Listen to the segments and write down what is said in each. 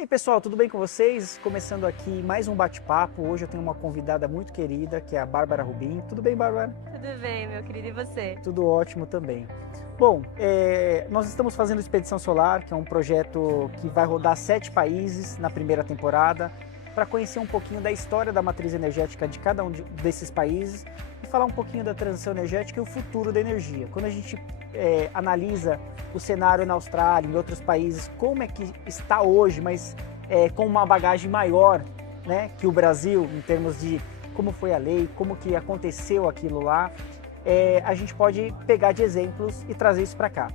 aí, pessoal, tudo bem com vocês? Começando aqui mais um bate-papo. Hoje eu tenho uma convidada muito querida, que é a Bárbara Rubim. Tudo bem, Bárbara? Tudo bem, meu querido, e você? Tudo ótimo também. Bom, nós estamos fazendo Expedição Solar, que é um projeto que vai rodar 7 países na primeira temporada, para conhecer um pouquinho da história da matriz energética de cada um desses países e falar um pouquinho da transição energética e o futuro da energia. Quando a gente analisa o cenário na Austrália, em outros países, como é que está hoje, mas com uma bagagem maior, né, que o Brasil, em termos de como foi a lei, como que aconteceu aquilo lá, a gente pode pegar de exemplos e trazer isso para cá.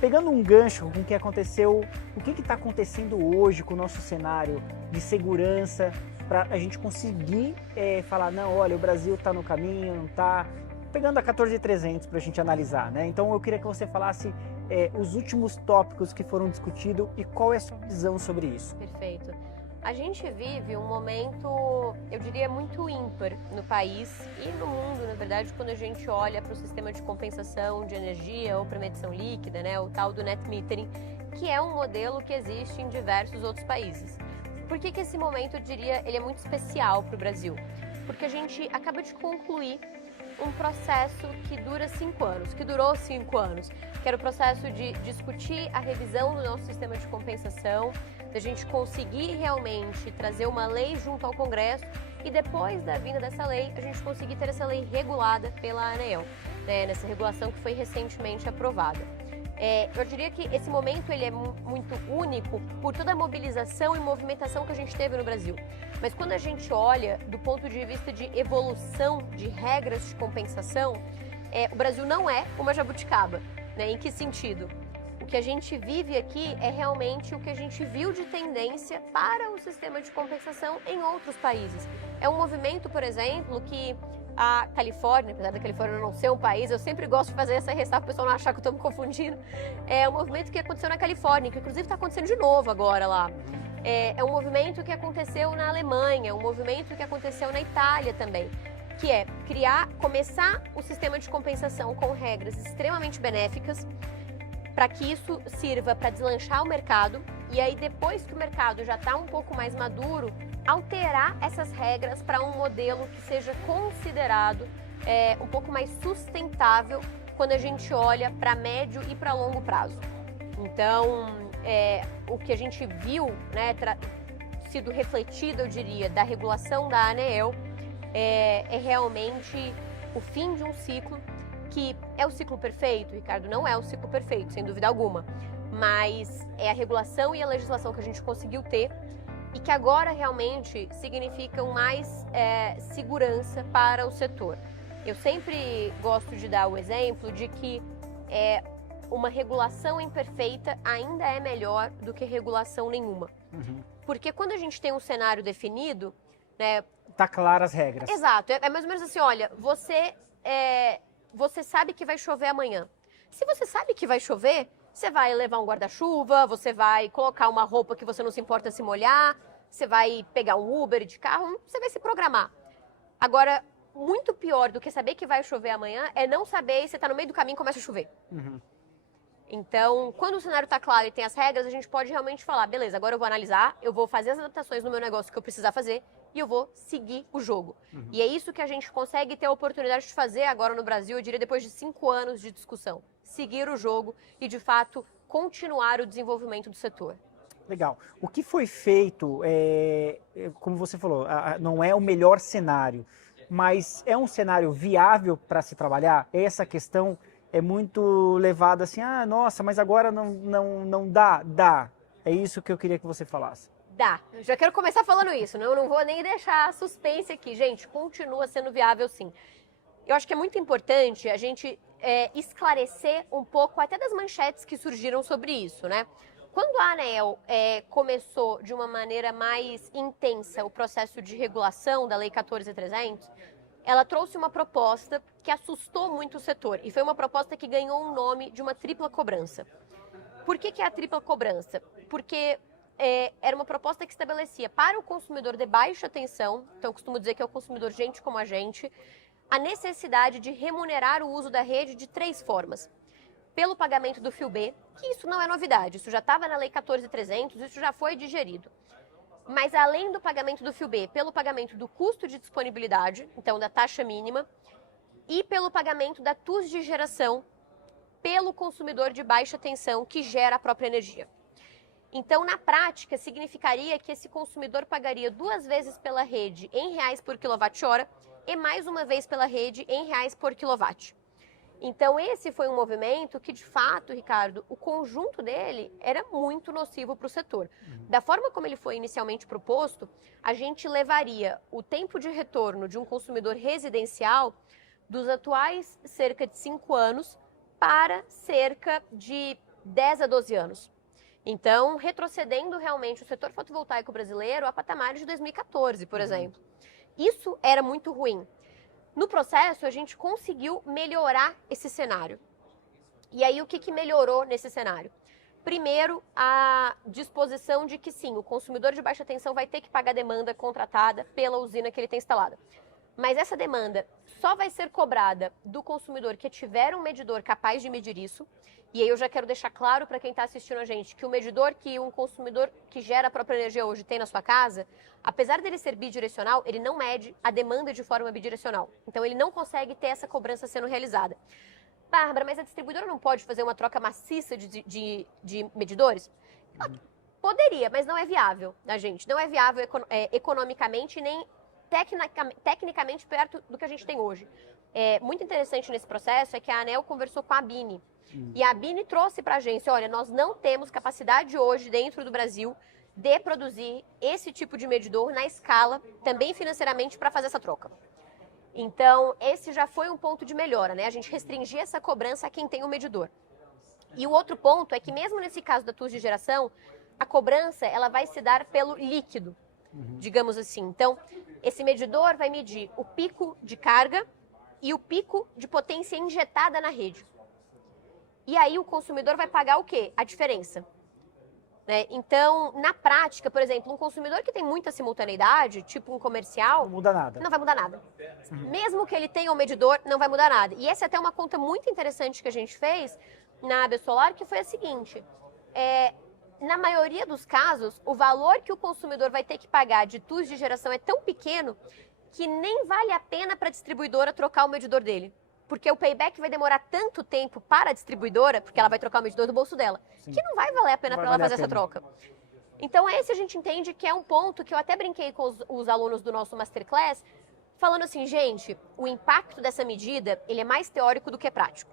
Pegando um gancho com o que aconteceu, o que está acontecendo hoje com o nosso cenário de segurança, para a gente conseguir falar, não, olha, o Brasil está no caminho, não está... Pegando a 14.300 para a gente analisar, né? Então eu queria que você falasse os últimos tópicos que foram discutidos e qual é a sua visão sobre isso. Perfeito. A gente vive um momento, eu diria, muito ímpar no país e no mundo, na verdade, quando a gente olha para o sistema de compensação de energia ou para medição líquida, né? O tal do net metering, que é um modelo que existe em diversos outros países. Por que esse momento, eu diria, ele é muito especial para o Brasil? Porque a gente acaba de concluir um processo que dura 5 anos, que durou 5 anos, que era o processo de discutir a revisão do nosso sistema de compensação, da gente conseguir realmente trazer uma lei junto ao Congresso e depois da vinda dessa lei, a gente conseguir ter essa lei regulada pela ANEEL, né, nessa regulação que foi recentemente aprovada. Eu diria que esse momento ele é muito único por toda a mobilização e movimentação que a gente teve no Brasil. Mas quando a gente olha do ponto de vista de evolução de regras de compensação, o Brasil não é uma jabuticaba, né? Em que sentido? O que a gente vive aqui é realmente o que a gente viu de tendência para o sistema de compensação em outros países. É um movimento, por exemplo, que a Califórnia, apesar da Califórnia não ser um país, eu sempre gosto de fazer essa ressalva para o pessoal não achar que eu estou me confundindo. É um movimento que aconteceu na Califórnia, que inclusive está acontecendo de novo agora lá. É um movimento que aconteceu na Alemanha, um movimento que aconteceu na Itália também, que é começar o sistema de compensação com regras extremamente benéficas, para que isso sirva para deslanchar o mercado, e aí depois que o mercado já está um pouco mais maduro, alterar essas regras para um modelo que seja considerado um pouco mais sustentável quando a gente olha para médio e para longo prazo. Então, o que a gente viu, né, sido refletido, eu diria, da regulação da ANEEL é realmente o fim de um ciclo que é o ciclo perfeito, Ricardo, não é o ciclo perfeito, sem dúvida alguma, mas é a regulação e a legislação que a gente conseguiu ter e que agora realmente significam mais segurança para o setor. Eu sempre gosto de dar o exemplo de que uma regulação imperfeita ainda é melhor do que regulação nenhuma. Uhum. Porque quando a gente tem um cenário definido, né? Tá claras as regras. Exato, é mais ou menos assim, olha, você sabe que vai chover amanhã. Se você sabe que vai chover, você vai levar um guarda-chuva, você vai colocar uma roupa que você não se importa se molhar, você vai pegar um Uber de carro, você vai se programar. Agora, muito pior do que saber que vai chover amanhã é não saber e você está no meio do caminho e começa a chover. Uhum. Então, quando o cenário está claro e tem as regras, a gente pode realmente falar, beleza, agora eu vou analisar, eu vou fazer as adaptações no meu negócio que eu precisar fazer e eu vou seguir o jogo. Uhum. E é isso que a gente consegue ter a oportunidade de fazer agora no Brasil, eu diria, depois de 5 anos de discussão. Seguir o jogo e, de fato, continuar o desenvolvimento do setor. Legal. O que foi feito, como você falou, não é o melhor cenário, mas é um cenário viável para se trabalhar? Essa questão é muito levada assim, nossa, mas agora não dá. Dá. É isso que eu queria que você falasse. Dá. Eu já quero começar falando isso, eu não vou nem deixar suspense aqui. Gente, continua sendo viável sim. Eu acho que é muito importante a gente esclarecer um pouco até das manchetes que surgiram sobre isso, né? Quando a ANEEL começou de uma maneira mais intensa o processo de regulação da Lei 14.300, ela trouxe uma proposta que assustou muito o setor e foi uma proposta que ganhou um nome de uma tripla cobrança. Por que é a tripla cobrança? Porque era uma proposta que estabelecia para o consumidor de baixa tensão, então eu costumo dizer que é o consumidor gente como a gente, a necessidade de remunerar o uso da rede de 3 formas. Pelo pagamento do fio B, que isso não é novidade, isso já estava na Lei 14.300, isso já foi digerido. Mas além do pagamento do FIU-B, pelo pagamento do custo de disponibilidade, então da taxa mínima, e pelo pagamento da TUS de geração pelo consumidor de baixa tensão que gera a própria energia. Então, na prática, significaria que esse consumidor pagaria 2 vezes pela rede em reais por quilowatt-hora e mais uma vez pela rede em reais por quilowatt. Então, esse foi um movimento que, de fato, Ricardo, o conjunto dele era muito nocivo para o setor. Da forma como ele foi inicialmente proposto, a gente levaria o tempo de retorno de um consumidor residencial dos atuais cerca de 5 anos para cerca de 10 a 12 anos. Então, retrocedendo realmente o setor fotovoltaico brasileiro a patamares de 2014, por exemplo. Isso era muito ruim. No processo, a gente conseguiu melhorar esse cenário. E aí, o que melhorou nesse cenário? Primeiro, a disposição de que sim, o consumidor de baixa tensão vai ter que pagar a demanda contratada pela usina que ele tem instalada. Mas essa demanda só vai ser cobrada do consumidor que tiver um medidor capaz de medir isso. E aí eu já quero deixar claro para quem está assistindo a gente que o medidor que um consumidor que gera a própria energia hoje tem na sua casa, apesar dele ser bidirecional, ele não mede a demanda de forma bidirecional. Então ele não consegue ter essa cobrança sendo realizada. Bárbara, mas a distribuidora não pode fazer uma troca maciça de medidores? Poderia, mas não é viável, né, gente? Não é viável economicamente nem tecnicamente perto do que a gente tem hoje. Muito interessante nesse processo é que a ANEEL conversou com a ABINE. E a ABINE trouxe para a agência, olha, nós não temos capacidade hoje dentro do Brasil de produzir esse tipo de medidor na escala, também financeiramente, para fazer essa troca. Então, esse já foi um ponto de melhora, né? A gente restringir essa cobrança a quem tem o medidor. E o outro ponto é que mesmo nesse caso da TUS de geração, a cobrança ela vai se dar pelo líquido, digamos assim. Então, esse medidor vai medir o pico de carga e o pico de potência injetada na rede. E aí o consumidor vai pagar o quê? A diferença. Né? Então, na prática, por exemplo, um consumidor que tem muita simultaneidade, tipo um comercial... Não muda nada. Não vai mudar nada. Mesmo que ele tenha um medidor, não vai mudar nada. E essa é até uma conta muito interessante que a gente fez na AB Solar, que foi a seguinte. Na maioria dos casos, o valor que o consumidor vai ter que pagar de TUS de geração é tão pequeno que nem vale a pena para a distribuidora trocar o medidor dele. Porque o payback vai demorar tanto tempo para a distribuidora, porque ela vai trocar o medidor do bolso dela, que não vai valer a pena para ela fazer essa troca. Então, esse a gente entende que é um ponto que eu até brinquei com os alunos do nosso Masterclass, falando assim, gente, o impacto dessa medida, ele é mais teórico do que prático.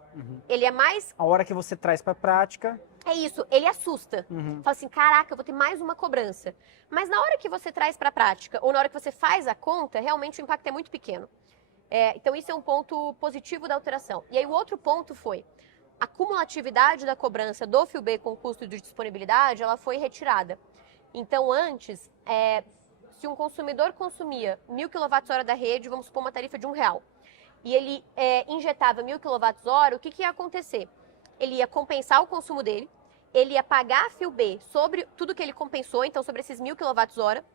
Ele é mais... A hora que você traz para a prática... É isso, ele assusta. Fala assim, caraca, eu vou ter mais uma cobrança. Mas na hora que você traz para a prática, ou na hora que você faz a conta, realmente o impacto é muito pequeno. Então, isso é um ponto positivo da alteração. E aí, o outro ponto foi a cumulatividade da cobrança do FIU-B com custo de disponibilidade, ela foi retirada. Então, antes, se um consumidor consumia 1.000 kWh da rede, vamos supor uma tarifa de R$1, e ele injetava 1.000 kWh, o que ia acontecer? Ele ia compensar o consumo dele, ele ia pagar a FIU-B sobre tudo que ele compensou, então sobre esses 1.000 kWh,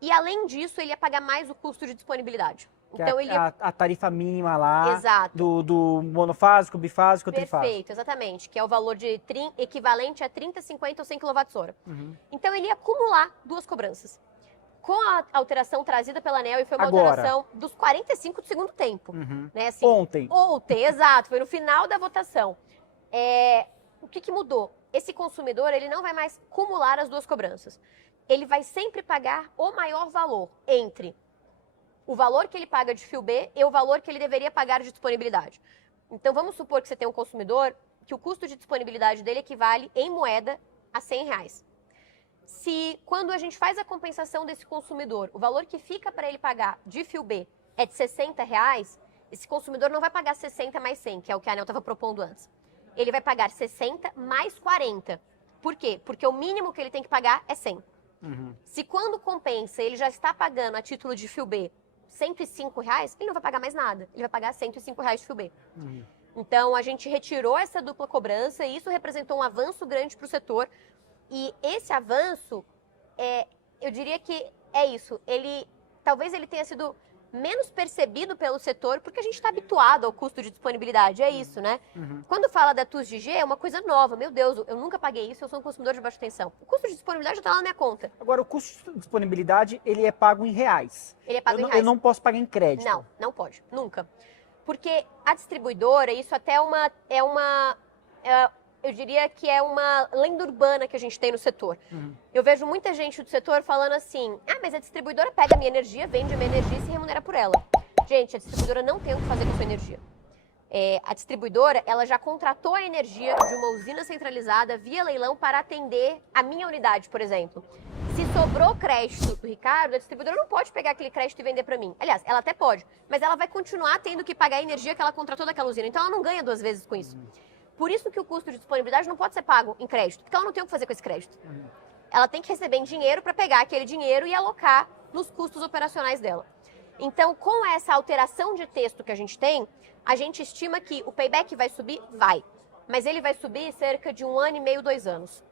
e além disso, ele ia pagar mais o custo de disponibilidade. Então, a tarifa mínima lá. Exato. Do monofásico, bifásico, trifásico. Perfeito, exatamente. Que é o valor de equivalente a 30, 50 ou 100 kWh. Então, ele ia acumular duas cobranças. Com a alteração trazida pela ANEEL, e foi uma alteração dos 45 do segundo tempo. Né? Assim, Ontem, exato. Foi no final da votação. O que mudou? Esse consumidor, ele não vai mais acumular as duas cobranças. Ele vai sempre pagar o maior valor entre o valor que ele paga de FIU-B e o valor que ele deveria pagar de disponibilidade. Então, vamos supor que você tem um consumidor que o custo de disponibilidade dele equivale em moeda a R$100. Se, quando a gente faz a compensação desse consumidor, o valor que fica para ele pagar de FIU-B é de R$60, esse consumidor não vai pagar 60 mais 100, que é o que a ANEEL estava propondo antes. Ele vai pagar 60 mais 40. Por quê? Porque o mínimo que ele tem que pagar é 100. Se quando compensa, ele já está pagando a título de FIU-B R$105, ele não vai pagar mais nada. Ele vai pagar R$105 de FIU-B. Então, a gente retirou essa dupla cobrança e isso representou um avanço grande para o setor. E esse avanço, eu diria que é isso. Talvez ele tenha sido menos percebido pelo setor, porque a gente está habituado ao custo de disponibilidade, é isso, né? Quando fala da TUS de G, é uma coisa nova, meu Deus, eu nunca paguei isso, eu sou um consumidor de baixa tensão. O custo de disponibilidade já está lá na minha conta. Agora, o custo de disponibilidade, ele é pago em reais. Ele é pago em reais. Eu não posso pagar em crédito. Não, não pode, nunca. Porque a distribuidora, isso até eu diria que é uma lenda urbana que a gente tem no setor. Eu vejo muita gente do setor falando assim, mas a distribuidora pega a minha energia, vende a minha energia e se remunera por ela. Gente, a distribuidora não tem o que fazer com a sua energia. A distribuidora, ela já contratou a energia de uma usina centralizada via leilão para atender a minha unidade, por exemplo. Se sobrou crédito do Ricardo, a distribuidora não pode pegar aquele crédito e vender para mim. Aliás, ela até pode, mas ela vai continuar tendo que pagar a energia que ela contratou daquela usina. Então, ela não ganha 2 vezes com isso. Por isso que o custo de disponibilidade não pode ser pago em crédito, porque ela não tem o que fazer com esse crédito. Ela tem que receber em dinheiro para pegar aquele dinheiro e alocar nos custos operacionais dela. Então, com essa alteração de texto que a gente tem, a gente estima que o payback vai subir? Vai. Mas ele vai subir cerca de 1 ano e meio, 2 anos.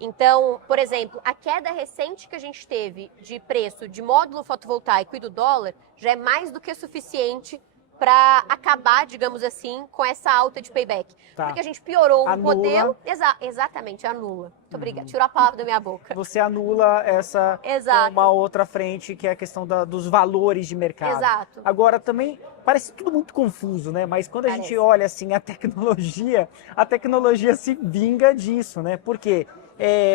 Então, por exemplo, a queda recente que a gente teve de preço de módulo fotovoltaico e do dólar já é mais do que suficiente para acabar, digamos assim, com essa alta de payback. Tá. Porque a gente piorou o Anula. modelo. Exatamente, anula. Muito obrigada. Tirou a palavra da minha boca. Você anula essa Exato. uma outra frente, que é a questão dos valores de mercado. Exato. Agora, também, parece tudo muito confuso, né? Mas quando a gente olha, assim, a tecnologia se vinga disso, né? Por quê?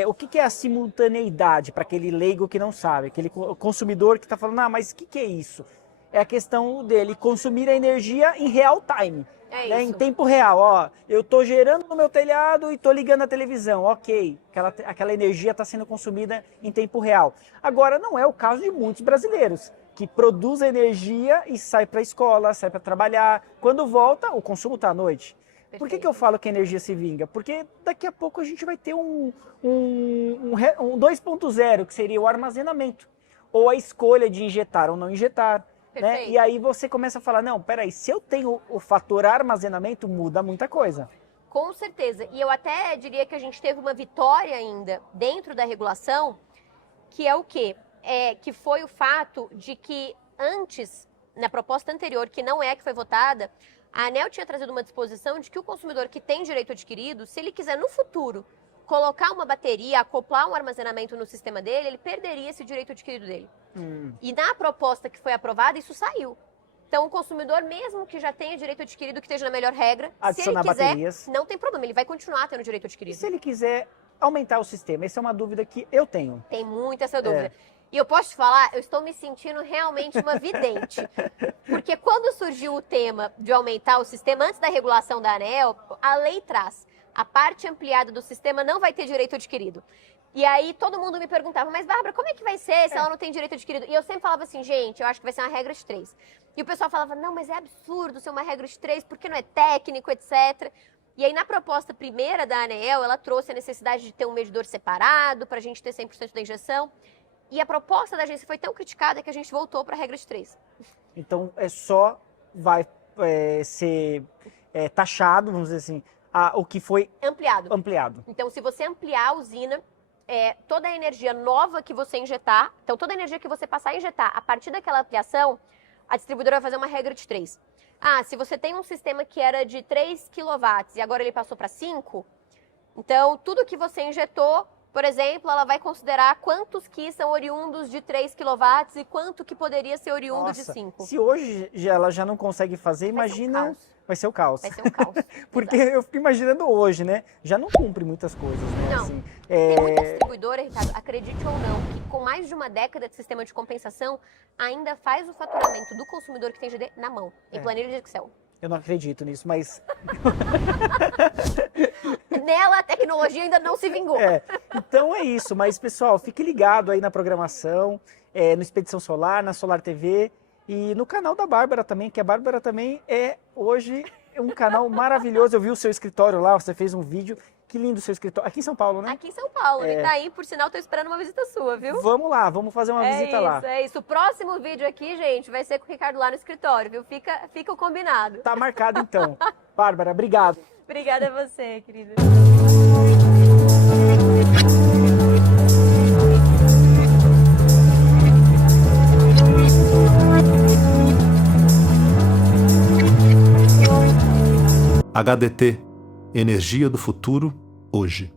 O que é a simultaneidade para aquele leigo que não sabe? Aquele consumidor que está falando, mas o que é isso? É a questão dele consumir a energia em real time. É isso. Em tempo real, ó, eu estou gerando no meu telhado e estou ligando a televisão, ok, aquela energia está sendo consumida em tempo real. Agora, não é o caso de muitos brasileiros, que produzem energia e sai para a escola, sai para trabalhar. Quando volta, o consumo está à noite. Perfeito. Por que eu falo que a energia se vinga? Porque daqui a pouco a gente vai ter um 2.0, que seria o armazenamento, ou a escolha de injetar ou não injetar. Né? E aí você começa a falar, não, peraí, se eu tenho o fator armazenamento, muda muita coisa. Com certeza. E eu até diria que a gente teve uma vitória ainda dentro da regulação, que é o quê? Que foi o fato de que antes, na proposta anterior, que não é a que foi votada, a ANEEL tinha trazido uma disposição de que o consumidor que tem direito adquirido, se ele quiser no futuro colocar uma bateria, acoplar um armazenamento no sistema dele, ele perderia esse direito adquirido dele. E na proposta que foi aprovada, isso saiu. Então, o consumidor, mesmo que já tenha direito adquirido, que esteja na melhor regra, adicionar se ele quiser, baterias, não tem problema, ele vai continuar tendo direito adquirido. E se ele quiser aumentar o sistema? Essa é uma dúvida que eu tenho. Tem muito essa dúvida. E eu posso te falar, eu estou me sentindo realmente uma vidente. Porque quando surgiu o tema de aumentar o sistema, antes da regulação da ANEEL, a lei traz: a parte ampliada do sistema não vai ter direito adquirido. E aí todo mundo me perguntava, mas Bárbara, como é que vai ser se ela não tem direito adquirido? E eu sempre falava assim, gente, eu acho que vai ser uma regra de 3. E o pessoal falava, não, mas é absurdo ser uma regra de 3, porque não é técnico, etc. E aí na proposta primeira da ANEEL, ela trouxe a necessidade de ter um medidor separado, para a gente ter 100% da injeção. E a proposta da agência foi tão criticada que a gente voltou para a regra de 3. Então, vai ser taxado, vamos dizer assim, o que foi ampliado. Então, se você ampliar a usina, toda a energia nova que você injetar, então toda a energia que você passar a injetar, a partir daquela ampliação, a distribuidora vai fazer uma regra de 3. Se você tem um sistema que era de 3 kW e agora ele passou para 5, então tudo que você injetou, por exemplo, ela vai considerar quantos que são oriundos de 3 kW e quanto que poderia ser oriundo de 5. Se hoje ela já não consegue fazer, imagina... Vai ser o caos. Vai ser um caos. Porque eu fico imaginando hoje, né? Já não cumpre muitas coisas, né? Não. Assim, Tem muita distribuidora, Ricardo, acredite ou não, que com mais de uma década de sistema de compensação, ainda faz o faturamento do consumidor que tem GD na mão, em planilha de Excel. Eu não acredito nisso, mas... Nela, a tecnologia ainda não se vingou. Então é isso. Mas, pessoal, fique ligado aí na programação, no Expedição Solar, na Solar TV e no canal da Bárbara também, que a Bárbara também é hoje um canal maravilhoso. Eu vi o seu escritório lá, você fez um vídeo. Que lindo o seu escritório. Aqui em São Paulo, né? Aqui em São Paulo. E tá aí, por sinal, tô esperando uma visita sua, viu? Vamos lá, vamos fazer uma visita lá. É isso. O próximo vídeo aqui, gente, vai ser com o Ricardo lá no escritório, viu? Fica o combinado. Tá marcado, então. Bárbara, obrigado. Obrigada a você, querida. HDT, Energia do Futuro, hoje.